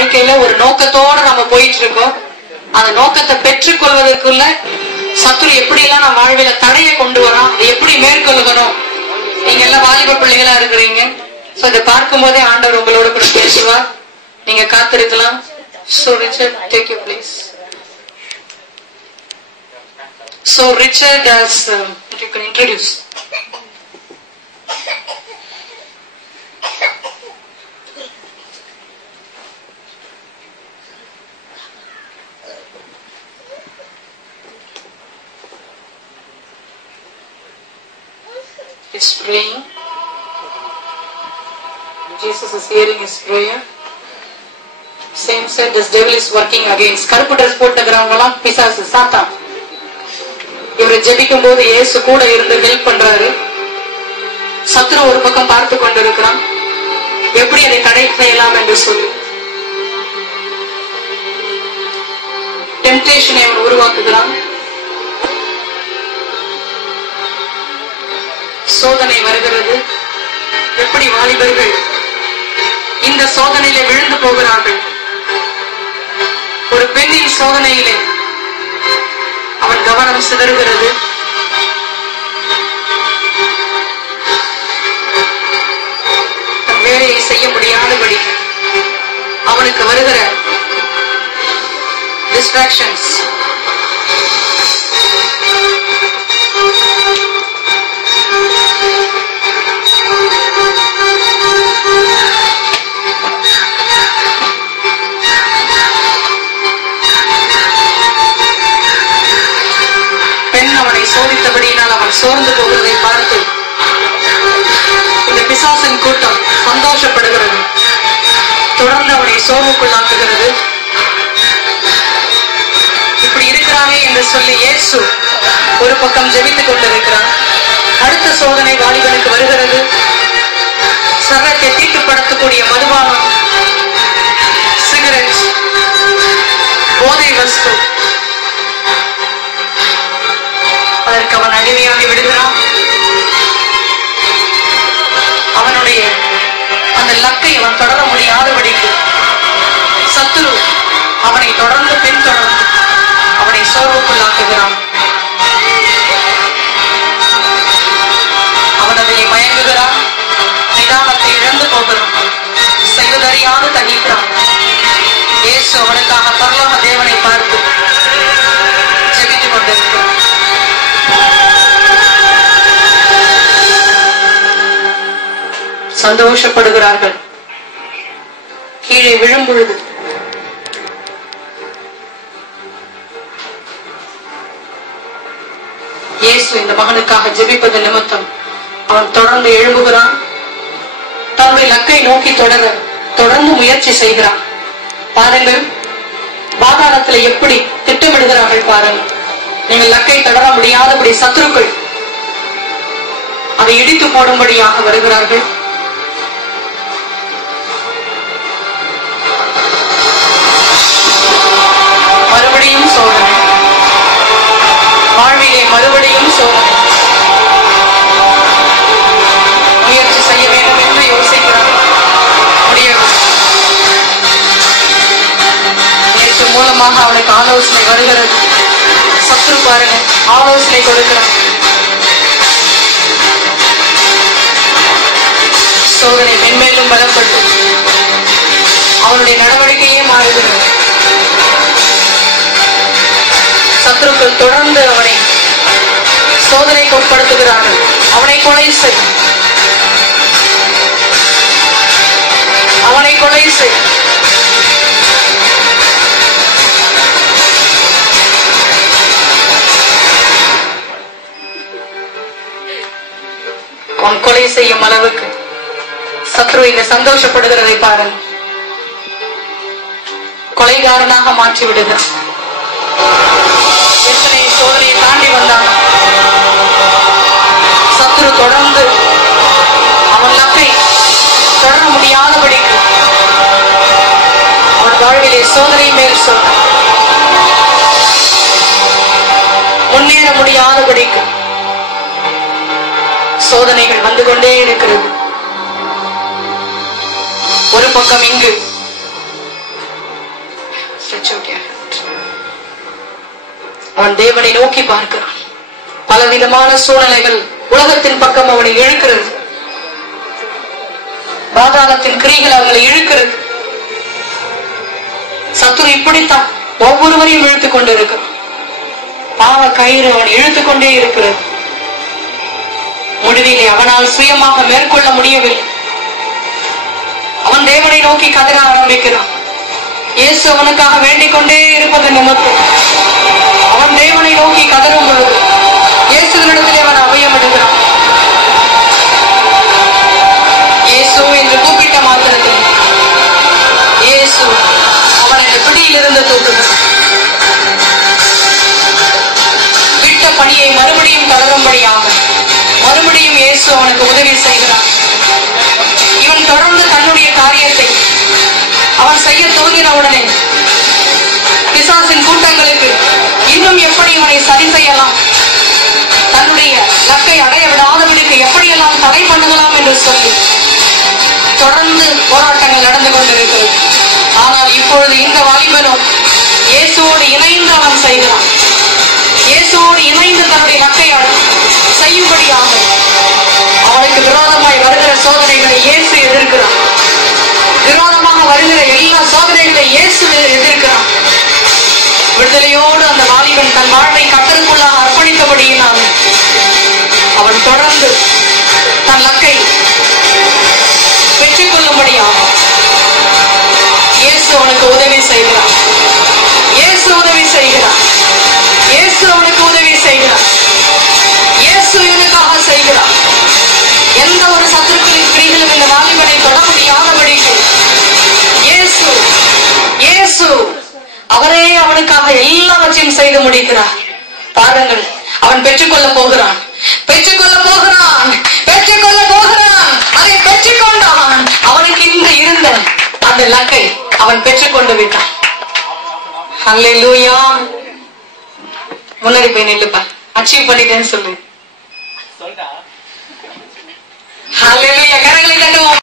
வாழ்க்கையில ஒரு நோக்கத்தோட நம்ம போயிட்டு இருக்கோம். அந்த நோக்கத்தை பெற்றுக் கொள்வதற்குள்ள சத்துரு எப்படி எல்லாம் நம்ம வாழ்வில தடையை கொண்டு வரோம், எப்படி மேற்கொள்ளணும். நீங்க எல்லாம் வாலிப பிள்ளைகளா இருக்கிறீங்க. சோ இதை பார்க்கும் போதே ஆண்டவர் உங்களோட கூட பேசுவார். நீங்க காத்திருக்கலாம். So Richard, take your place. So Richard, as you can introduce. He's praying. Jesus is hearing his prayer. Same said, this devil is working against. கருப்பு ட்ரெஸ் போட்டுக்கிறவங்களாம் பிசாசு, சாத்தான். இவரை ஜெபிக்கும் போது இயேசு கூட இருந்து ஹெல்ப் பண்றாரு. சத்துரு ஒரு பக்கம் பார்த்து கொண்டிருக்கிறான், எப்படி அதை தடை செய்யலாம் என்று சொல்லி டெம்டேஷனை அவன் உருவாக்குகிறான். சோதனை வருகிறது. எப்படி வாலிபர்கள் இந்த சோதனையிலே விழுந்து போகிறார்கள். ஒரு பெண்ணின் சோதனையிலே அவன் கவனம் சிதறுகிறது. தன் வேலையை செய்ய முடியாதபடி அவனுக்கு வருகிற டிஸ்ட்ராக்ஷன்ஸ், சோதித்தபடியினால் அவன் சோர்ந்து போவதை பார்த்து இந்த பிசாசின் கூட்டம் சந்தோஷப்படுகிறது. தொடர்ந்து அவனை சோர்வுக்குள்ளாக்குகிறது. இப்படி இருக்கிறானே என்று சொல்லி இயேசு ஒரு பக்கம் ஜெபித்துக் கொண்டிருக்கிறார். அடுத்த சோதனை வாலிபனுக்கு வருகிறது. சரத்தை தீட்டுப்படுத்தக்கூடிய மதுபானம், சிகரெட், போதை வஸ்து, அதற்கு அவன் அடிமையாகி விடுகிறான். அவனுடைய அந்த லக்கை அவன் தொடர முடியாதபடிக்கு சத்துரு அவனை தொடர்ந்து பின்தொடர்ந்து அவனை சோர்வுக்குள்ளாக்குகிறான். அவன் அதிலே மயங்குகிறான். நிதானத்தை இழந்து போகிறான். செய்வதறியாது தகிக்கிறான். இயேசு அவனுக்காக பரலோக தேவனை பார்த்து ஜெபித்துக் கொண்டிருக்கிறான். சந்தோஷப்படுகிறார்கள். கீழே விழும் பொழுது இயேசு இந்த மகனுக்காக ஜெபிப்பது நிமித்தம் அவன் தொடர்ந்து எழும்புகிறான். தன்னுடைய லக்கை நோக்கி தொடர்ந்து முயற்சி செய்கிறான். பாருங்கள், பாதாளத்தில் எப்படி திட்டமிடுகிறார்கள் பாருங்கள். நீங்கள் லக்கை தொடர முடியாதபடி சத்துருக்கள் அதை இடித்து போடும்படியாக வருகிறார்கள். மறுபடியும் சோதனை, வாழ்விலே மறுபடியும் சோதனை. முயற்சி செய்ய வேண்டும் என்று யோசிக்கிறார், முடியவில்லை. நேற்று மூலமாக அவனுக்கு ஆலோசனை வருகிறது. சத்துரு பாருங்க, ஆலோசனை கொடுக்கிறார். சோதனை மென்மேலும் பலப்பட்டு அவனுடைய நடவடிக்கையே மாறுகிறது. சத்துருக்கள் தொடர்ந்து அவனை சோதனைக்கு உட்படுத்துகிறார்கள். அவனை கொலை செய், அவனை கொலை செய். அவன் கொலை செய்யும் அளவுக்கு சத்ரு இங்க சந்தோஷப்படுகிறதை பாருங்க. கொலைகாரனாக மாற்றி விடுகிறான். எத்தனை சோதனையை தாண்டி வந்தான் சத்ரு. தொடர்ந்து அவன் லக்கை தொடர முடியாதபடிக்கு அவன் வாழ்விலே சோதனை மேல் சொன்னான். முன்னேற முடியாதபடிக்கு சோதனைகள் வந்து கொண்டே இருக்கிறது. ஒரு பக்கம் இங்கு reach out your hand. அவன் தேவனை நோக்கி பார்க்கிறான். பலவிதமான சூழ்நிலைகள் உலகத்தின் பக்கம் அவனை இழுக்கிறது. பாதாளத்தின் கிரிகள் அவர்களை இழுக்கிறது. சத்துரு இப்படித்தான் ஒவ்வொருவரையும் இழுத்துக் கொண்டு இருக்கிறான். பாவ கயிறு அவன் இழுத்துக் கொண்டே இருக்கிறது. முடிவிலே அவனால் சுயமாக மேற்கொள்ள முடியவில்லை. அவன் தேவனை நோக்கி கதற ஆரம்பிக்கிறான். இயேசு அவனுக்காக வேண்டிக் கொண்டே இருப்பது நிமித்தம் அவன் தேவனை நோக்கி கதறும் பொழுது இயேசுவினிடத்திலே அவன் அபயம் எடுக்கிறான். இயேசு என்று கூப்பிட்ட மாத்திரத்தில் இயேசு அவனை பிடியிலிருந்து தூக்குகிறான். விட்ட பணியை மறுபடியும் தொடரும்படியாக மறுபடியும் இயேசு அவனுக்கு உதவி செய்கிறான். இவன் தொடர்ந்து தன்னுடைய காரியத்தை அவன் செய்ய துவங்கினவுடனே பிசாசின் கூட்டங்களுக்கு இன்னும் எப்படி இவனை சரி செய்யலாம், தன்னுடைய லக்கை அடைய விடாதவனுக்கு எப்படியெல்லாம் தடை பண்ணுகலாம் என்று சொல்லி தொடர்ந்து போராட்டங்கள் நடந்து கொண்டிருக்கிறது. ஆனால் இப்பொழுது இந்த வாலிபனும் இயேசுவோடு இணைந்து அவன் செய்கிறான். இயேசுவோடு இணைந்து தன்னுடைய லக்கை செய்யும்படியாக அவனுக்கு விரோதமாய் வருகிற சோதனைகளை இயேசு எதிர்க்கிறான். விரோதமாக வருகிற எல்லா சோதனைகளை இயேசு எதிர்க்கிறான். விடுதலையோடு அந்த வாலிபன் தன் வாழ்வை கர்த்தருக்குள்ளாக அர்ப்பணித்தபடியினால் அவன் தொடர்ந்து தன் லக்கை பெற்றுக் கொள்ளும்படியாக இயேசு அவனுக்கு உதவி செய்கிறான். இயேசு உதவி செய்கிறான். இயேசு அவனுக்கு உதவி செய்கிறான். இயேசு இவனுக்காக செய்கிறான். எந்த ஒரு சத்துருக்களின் கிரிகளும் இந்த வாலிபனை தொட முடியாதபடிக்கு இயேசு இயேசு அவரே அவனுக்காக எல்லாவற்றையும் செய்து முடிக்கிறார். பாருங்கள், அவன் பெற்றுக்கொள்ள போகிறான். பெற்றுக்கொள்ள போகிறான். பெற்றுக்கொள்ள போகிறான். அதை பெற்றுக்கொண்டான். அவனுக்கு இங்கு இருந்த அந்த லக்கை அவன் பெற்றுக்கொண்டு விட்டான். ஹல்லேலூயா. முன்னாடி போய் நில்லுப்பா. அச்சீவ் பண்ணிட்டேன்னு சொல்லு. ஹல்லேலூயா.